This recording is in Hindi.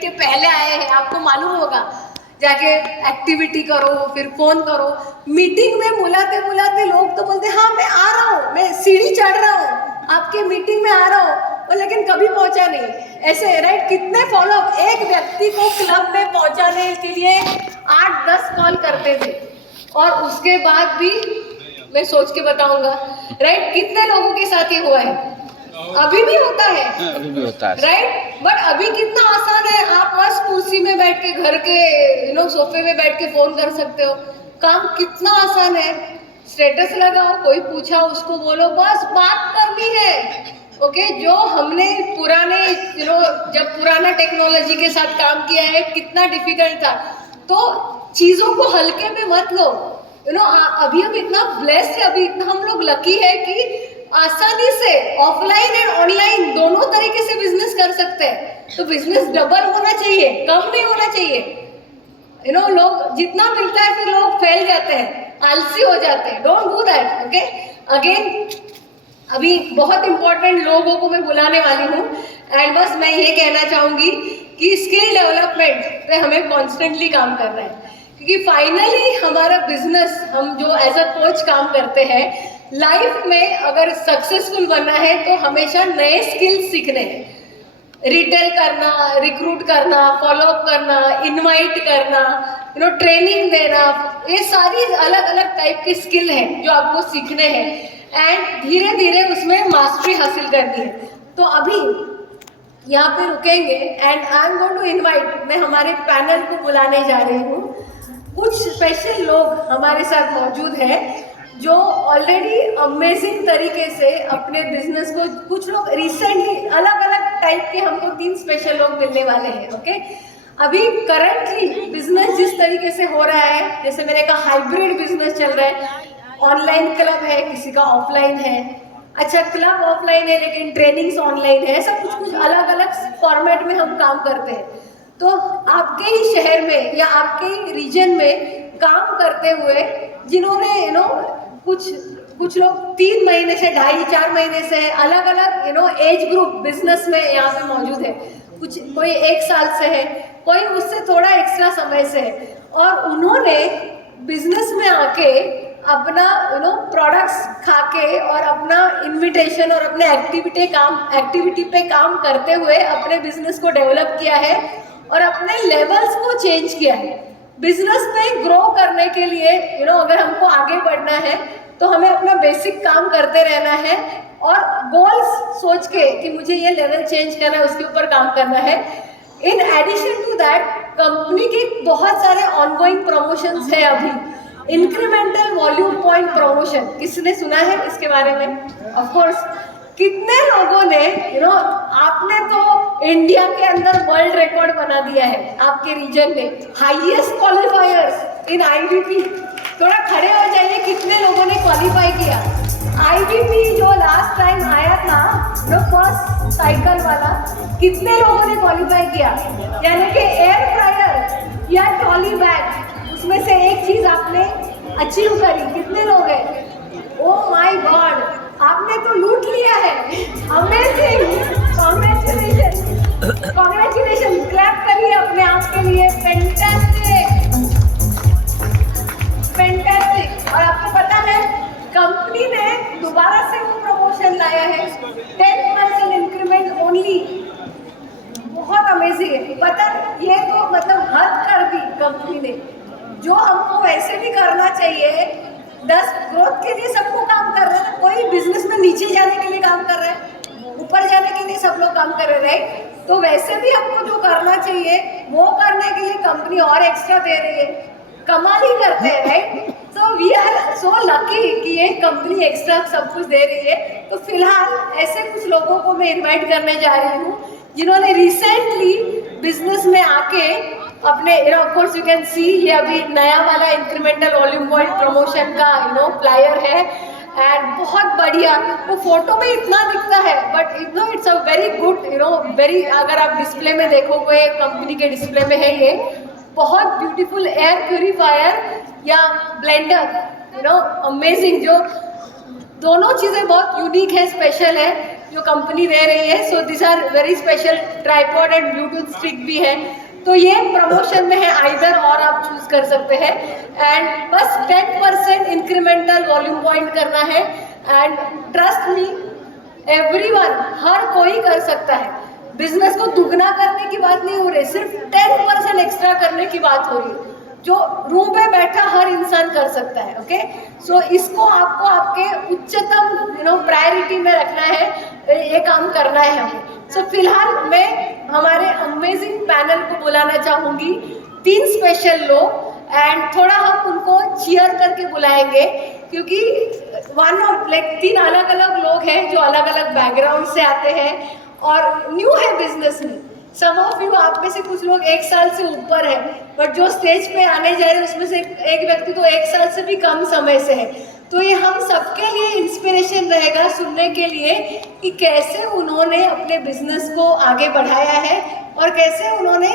के पहले आए हैं, आपको मालूम होगा, जाके एक्टिविटी करो, फिर फोन करो, मीटिंग में बुलाते बुलाते लोग तो बोलते हाँ मैं आ रहा हूँ, मैं सीढ़ी चढ़ रहा हूँ, आपके मीटिंग में आ रहा हूँ, लेकिन कभी पहुंचा नहीं। ऐसे राइट, कितने फॉलोअप, एक व्यक्ति को क्लब में पहुंचाने के लिए 8-10 कॉल करते थे, और उसके बाद भी मैं सोच के बताऊंगा, राइट, कितने लोगों के साथ ये हुआ है, अभी भी होता है, अभी भी होता है, राइट। बट अभी कितना आसान है, आप बस कुर्सी में बैठ के, घर के सोफे में बैठ के फोन कर सकते हो, काम कितना आसान है, स्टेटस लगाओ, कोई पूछा उसको बोलो, बस बात करनी है। ओके, जो हमने पुराने जब पुराना टेक्नोलॉजी के साथ काम किया है, कितना डिफिकल्ट था, तो चीजों को हल्के में मत लो। अभी हम इतना ब्लेस्ड है, अभी इतना हम लोग लकी है कि आसानी से ऑफलाइन एंड ऑनलाइन दोनों तरीके से बिजनेस कर सकते हैं। तो बिजनेस डबल होना चाहिए, कम नहीं होना चाहिए। लोग जितना मिलता है फिर लोग फैल जाते हैं, आलसी हो जाते हैं, don't do that. Okay, again अभी बहुत इंपॉर्टेंट लोगों को मैं बुलाने वाली हूँ, एंड बस मैं ये कहना चाहूंगी कि स्किल डेवलपमेंट पे हमें कॉन्स्टेंटली काम करना है, क्योंकि फाइनली हमारा बिजनेस, हम जो एज अ कोच काम करते हैं, लाइफ में अगर सक्सेसफुल बनना है तो हमेशा नए स्किल्स सीखने हैं। रिटेल करना, रिक्रूट करना, फॉलोअप करना, इनवाइट करना, ट्रेनिंग देना, ये सारी अलग अलग टाइप की स्किल है जो आपको सीखने हैं, एंड धीरे धीरे उसमें मास्टरी हासिल करनी है। तो अभी यहाँ पे रुकेंगे, and I am going to invite, मैं हमारे पैनल को बुलाने जा रही हूँ। कुछ स्पेशल लोग हमारे साथ मौजूद हैं जो ऑलरेडी अमेजिंग तरीके से अपने बिजनेस को, कुछ लोग रिसेंटली, अलग अलग टाइप के हमको 3 स्पेशल लोग मिलने वाले हैं। ओके, अभी करंटली बिजनेस जिस तरीके से हो रहा है, जैसे मैंने कहा हाइब्रिड बिजनेस चल रहा है, ऑनलाइन क्लब है, किसी का ऑफलाइन है, अच्छा क्लब ऑफलाइन है लेकिन ट्रेनिंग्स ऑनलाइन है, सब कुछ अलग अलग फॉर्मेट में हम काम करते हैं। तो आपके ही शहर में या आपके ही रीजन में काम करते हुए जिन्होंने कुछ लोग 3 महीने से, 2.5-4 महीने से अलग अलग एज ग्रुप बिजनेस में यहाँ पे मौजूद है, कोई 1 साल से है, कोई उससे थोड़ा एक्स्ट्रा समय से है, और उन्होंने बिजनेस में आके अपना प्रोडक्ट्स खाके और अपना इन्विटेशन और अपने एक्टिविटी पे काम करते हुए अपने बिजनेस को डेवलप किया है और अपने लेवल्स को चेंज किया है। बिजनेस में ग्रो करने के लिए अगर हमको आगे बढ़ना है तो हमें अपना बेसिक काम करते रहना है, और गोल्स सोच के कि मुझे ये लेवल चेंज करना है, उसके ऊपर काम करना है। In addition to that, company के बहुत सारे ऑनगोइंग प्रमोशंस है अभी, इंक्रीमेंटल वॉल्यूम पॉइंट प्रमोशन, किसने सुना है इसके बारे में? ऑफ कोर्स, कितने लोगों ने आपने तो इंडिया के अंदर वर्ल्ड रिकॉर्ड बना दिया है आपके रीजन में, हाईएस्ट क्वालिफायर्स इन आईबीपी। थोड़ा खड़े हो जाइए, कितने लोगों ने क्वालिफाई किया? आईबीपी जो लास्ट टाइम आया था, फर्स्ट साइकिल वाला, कितने लोगों ने क्वालिफाई किया? यानी कि एयर फ्रायर या ट्रॉली बैग, उसमें से एक चीज आपने अचीव करी, कितने लोग हैं? ओह माय गॉड, आपने तो लूट लिया है। अमेजिंग, कॉन्ग्रेचुलेशन, क्लैप करिए अपने आप के लिए। फैंटास्टिक। और आपको पता है कंपनी ने दोबारा से वो प्रमोशन लाया है, 10% इंक्रीमेंट ओनली। बहुत अमेजिंग है, पता ये तो मतलब हद कर दी कंपनी ने, जो हमको वैसे भी करना चाहिए। 10 ग्रोथ के लिए सबको काम कर रहे हैं, कोई बिजनेस में नीचे जाने के लिए काम कर रहा है, ऊपर जाने के लिए सब लोग काम कर रहे हैं, राइट? तो वैसे भी हमको जो करना चाहिए वो करने के लिए कंपनी और एक्स्ट्रा दे रही है, कमाल ही करते हैं, right? So we are so lucky कि ये कंपनी एक्स्ट्रा सब कुछ दे रही है। तो फिलहाल ऐसे कुछ लोगों को मैं इन्वाइट करने जा रही हूँ जिन्होंने रिसेंटली बिजनेस में आके अपने of course you can see, ये अभी नया वाला इंक्रीमेंटल वॉल्यूम पॉइंट प्रमोशन का फ्लायर है, एंड बहुत बढ़िया। वो फोटो में इतना दिखता है but it's a very good very, अगर आप डिस्प्ले में देखोगे, कंपनी के डिस्प्ले में है ये, बहुत ब्यूटीफुल एयर प्यूरिफायर या ब्लेंडर, अमेजिंग, जो दोनों चीज़ें बहुत यूनिक है, स्पेशल है। जो कंपनी दे रही है। So this are very special tripod and Bluetooth stick भी है, तो ये प्रमोशन में है आइदर, और आप चूज कर सकते हैं। एंड बस 10% इंक्रीमेंटल वॉल्यूम पॉइंट करना है, एंड ट्रस्ट मी एवरीवन, हर कोई कर सकता है। बिजनेस को दुगना करने की बात नहीं हो रही, सिर्फ 10% एक्स्ट्रा करने की बात हो रही है, जो रूम पे बैठा हर इंसान कर सकता है। ओके, सो इसको आपको आपके उच्चतम प्रायोरिटी में रखना है, ये काम करना है हमें। सो फिलहाल मैं हमारे अमेजिंग पैनल को बुलाना चाहूंगी, 3 स्पेशल लोग, एंड थोड़ा हम उनको चीयर करके बुलाएंगे, क्योंकि 3 अलग अलग लोग हैं जो अलग अलग बैकग्राउंड से आते हैं और न्यू है बिजनेस में। सम ऑफ यू, आप में से कुछ लोग 1 साल से ऊपर है, बट जो स्टेज पे आने जा रहे हैं उसमें से एक व्यक्ति तो 1 साल से भी कम समय से है। तो ये हम सबके लिए इंस्पिरेशन रहेगा सुनने के लिए कि कैसे उन्होंने अपने बिजनेस को आगे बढ़ाया है और कैसे उन्होंने